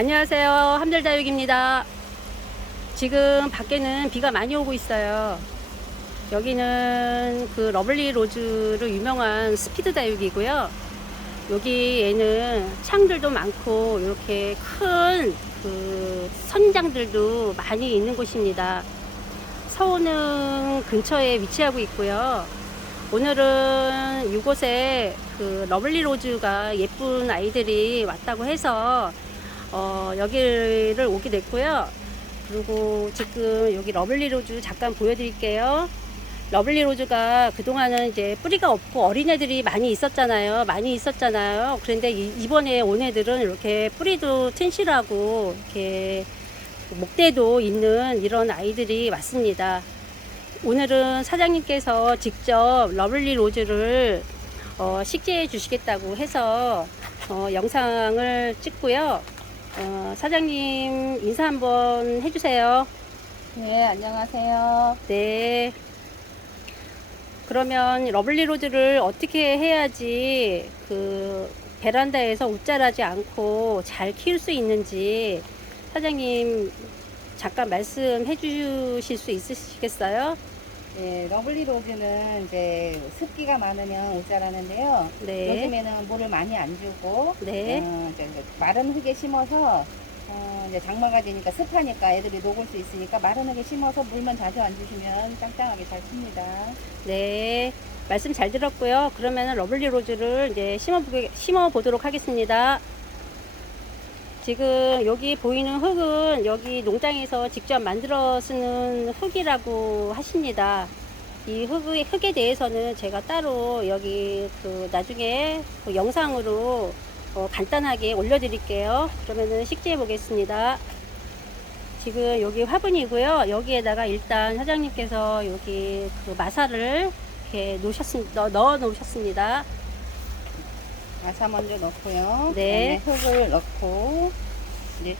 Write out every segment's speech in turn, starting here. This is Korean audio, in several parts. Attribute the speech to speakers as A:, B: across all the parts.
A: 안녕하세요. 함들다육입니다. 지금 밖에는 비가 많이 오고 있어요. 여기는 그 러블리 로즈로 유명한 스피드 다육이고요. 여기에는 창들도 많고 이렇게 큰 그 선장들도 많이 있는 곳입니다. 서호는 근처에 위치하고 있고요. 오늘은 이곳에 그 러블리 로즈가 예쁜 아이들이 왔다고 해서 어, 여기를 오게 됐고요. 그리고 지금 여기 러블리 로즈 잠깐 보여드릴게요. 러블리 로즈가 그동안은 이제 뿌리가 없고 어린애들이 많이 있었잖아요. 많이 있었잖아요. 그런데 이- 이번에 온 애들은 이렇게 뿌리도 튼실하고 이렇게 목대도 있는 이런 아이들이 왔습니다. 오늘은 사장님께서 직접 러블리 로즈를 어, 식재해 주시겠다고 해서 어, 영상을 찍고요. 어, 사장님 인사 한번 해주세요.
B: 네, 안녕하세요.
A: 네. 그러면 러블리 로즈를 어떻게 해야지 그 베란다에서 웃자라지 않고 잘 키울 수 있는지 사장님 잠깐 말씀해 주실 수 있으시겠어요?
B: 네, 러블리 로즈는 이제 습기가 많으면 옷자라는데요.
A: 네.
B: 요즘에는 물을 많이 안 주고
A: 네.
B: 어, 이제 마른 흙에 심어서 어, 이제 장마가 되니까 습하니까 애들이 녹을 수 있으니까 마른 흙에 심어서 물만 자주 안 주시면 짱짱하게 잘 큽니다.
A: 네. 말씀 잘 들었고요. 그러면 러블리 로즈를 이제 심어 보도록 하겠습니다. 지금 여기 보이는 흙은 여기 농장에서 직접 만들어 쓰는 흙이라고 하십니다. 이 흙의, 흙에 대해서는 제가 따로 여기 그 나중에 그 영상으로 어, 간단하게 올려드릴게요. 그러면은 식재해 보겠습니다. 지금 여기 화분이고요. 여기에다가 일단 사장님께서 여기 그 마사를 이렇게 놓으셨습, 넣, 넣어 놓으셨습니다.
B: 마사 먼저 넣고요.
A: 네.
B: 흙을 넣고 이제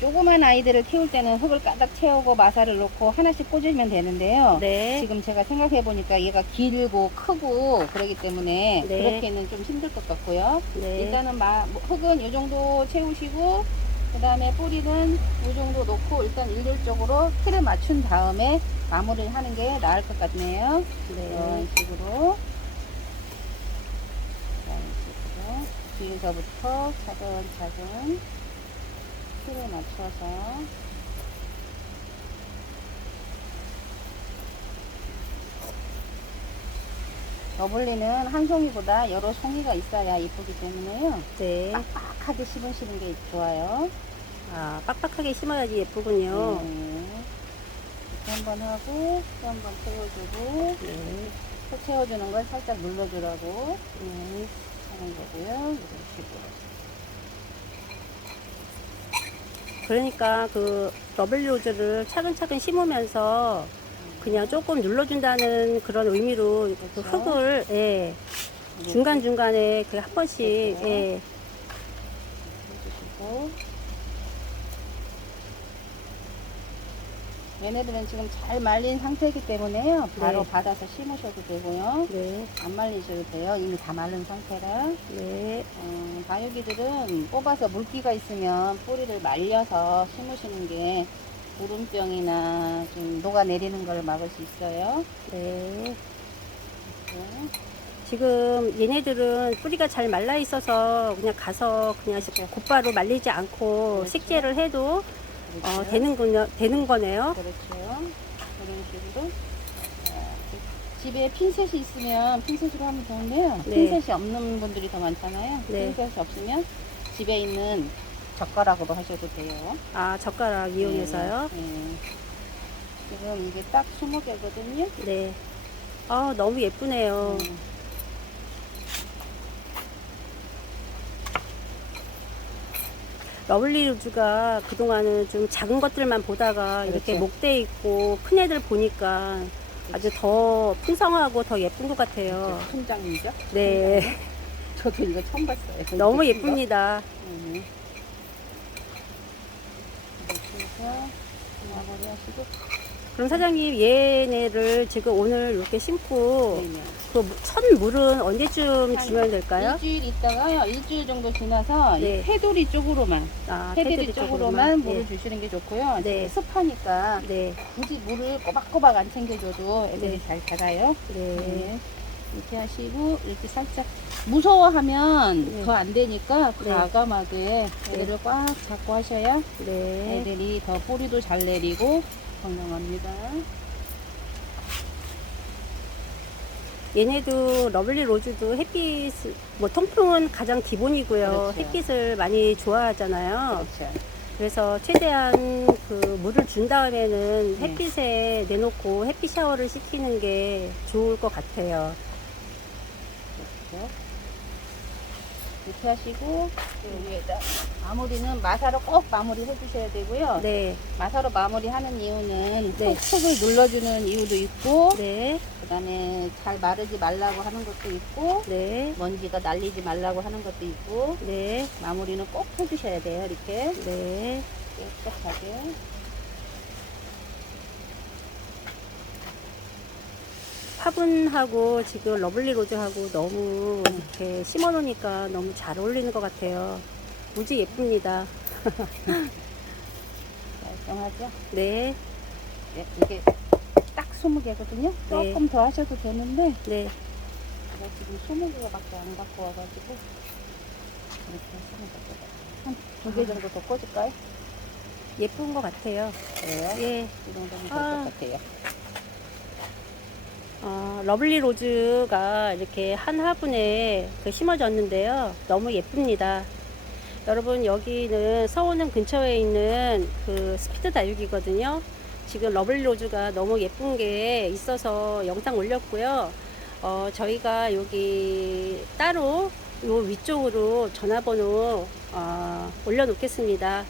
B: 조그만 아이들을 키울 때는 흙을 가득 채우고 마사를 넣고 하나씩 꽂으면 되는데요.
A: 네.
B: 지금 제가 생각해 보니까 얘가 길고 크고 그러기 때문에
A: 네.
B: 그렇게는 좀 힘들 것 같고요.
A: 네.
B: 일단은 마, 뭐 흙은 이 정도 채우시고 그 다음에 뿌리는 이 정도 놓고 일단 일률적으로 틀을 맞춘 다음에 마무리를 하는 게 나을 것 같네요.
A: 네.
B: 이런 식으로 이런 식으로 뒤에서부터 차근차근 틀을 맞춰서 러블리는 한 송이보다 여러 송이가 있어야 이쁘기 때문에요.
A: 네.
B: 빡빡하게 심으시는 게 좋아요.
A: 아, 빡빡하게 심어야지 예쁘군요.
B: 네. 이렇게 한번 하고 또 한 번 채워주고
A: 네.
B: 또 채워주는 걸 살짝 눌러주라고
A: 네.
B: 하는 거고요. 이런 식으로.
A: 그러니까 그 러블리 로즈를 차근차근 심으면서 그냥 조금 눌러준다는 그런 의미로 그
B: 그렇죠.
A: 흙을 예,
B: 이렇게
A: 중간 중간에 그 한 번씩. 예,
B: 해주시고 얘네들은 지금 잘 말린 상태이기 때문에요. 바로
A: 네.
B: 받아서 심으셔도 되고요.
A: 네,
B: 안 말리셔도 돼요. 이미 다 마른 상태라.
A: 네,
B: 어, 다육이들은 뽑아서 물기가 있으면 뿌리를 말려서 심으시는 게 무름병이나 좀 녹아내리는 걸 막을 수 있어요.
A: 네.
B: 이렇게.
A: 지금 얘네들은 뿌리가 잘 말라 있어서 그냥 가서 그냥 곧바로 말리지 않고
B: 그렇죠.
A: 식재를 해도. 어, 되는 거냐, 되는 거네요.
B: 그렇죠. 이런 식으로. 자, 집에 핀셋이 있으면 핀셋으로 하면 좋은데요.
A: 네.
B: 핀셋이 없는 분들이 더 많잖아요.
A: 네.
B: 핀셋이 없으면 집에 있는 젓가락으로 하셔도 돼요.
A: 아, 젓가락 이용해서요.
B: 네. 네. 지금 이게 딱 20개거든요.
A: 네. 아, 너무 예쁘네요.
B: 음.
A: 러블리 루즈가 그동안은 좀 작은 것들만 보다가 이렇게
B: 그렇죠.
A: 목대 있고 큰 애들 보니까 아주 더 풍성하고 더 예쁜 것 같아요.
B: 품장이죠?
A: 네.
B: 저도 이거 처음 봤어요.
A: 너무
B: 이렇게 큰 거.
A: 예쁩니다.
B: 음. 이렇게 해서 마무리 하시고
A: 그럼 사장님 얘네를 지금 오늘 이렇게 심고
B: 네네.
A: 그 첫 물은 언제쯤
B: 한
A: 주면 될까요?
B: 일주일 있다가요. 일주일 정도 지나서
A: 네.
B: 이 테두리 쪽으로만
A: 아,
B: 테두리
A: 테두리
B: 쪽으로만 물을
A: 네.
B: 주시는 게 좋고요.
A: 네.
B: 습하니까
A: 네,
B: 굳이 물을 꼬박꼬박 안 챙겨줘도 애들이
A: 네.
B: 잘 자라요.
A: 네,
B: 네. 이렇게 하시고 이렇게 살짝 무서워하면
A: 네.
B: 더안 되니까
A: 네.
B: 과감하게 애들을 꽉 잡고 하셔야
A: 네,
B: 애들이 더 뿌리도 잘 내리고 건강합니다.
A: 얘네도 러블리 로즈도 햇빛, 뭐 통풍은 가장 기본이고요.
B: 그렇죠.
A: 햇빛을 많이 좋아하잖아요.
B: 그렇죠.
A: 그래서 최대한 그 물을 준 다음에는
B: 네.
A: 햇빛에 내놓고 햇빛 샤워를 시키는 게 좋을 것 같아요.
B: 그렇죠. 이렇게 하시고 그 위에다 마무리는 마사로 꼭 마무리 해주셔야 되고요.
A: 네,
B: 마사로 마무리하는 이유는
A: 네.
B: 톡톡을 눌러주는 이유도 있고
A: 네,
B: 그다음에 잘 마르지 말라고 하는 것도 있고
A: 네,
B: 먼지가 날리지 말라고 하는 것도 있고
A: 네,
B: 마무리는 꼭 해주셔야 돼요 이렇게
A: 네.
B: 깨끗하게
A: 화분하고 지금 러블리 로즈하고 너무 이렇게 심어 놓으니까 너무 잘 어울리는 것 같아요. 무지 예쁩니다.
B: 깔끔하죠
A: 네,
B: 예, 이게 딱 20개거든요
A: 네.
B: 조금 더 하셔도 되는데
A: 네,
B: 제가 지금 20개밖에 안 갖고 와가지고 이렇게 될것 한두 개 정도 더 꽂을까요?
A: 예쁜 것 같아요.
B: 그래요?
A: 예,
B: 이 정도면 될것
A: 아.
B: 같아요
A: 어, 러블리 로즈가 이렇게 한 화분에 그 심어졌는데요. 너무 예쁩니다. 여러분 여기는 서원은 근처에 있는 그 스피드 다육이거든요. 지금 러블리 로즈가 너무 예쁜 게 있어서 영상 올렸고요. 어, 저희가 여기 따로 요 위쪽으로 전화번호 어, 올려놓겠습니다.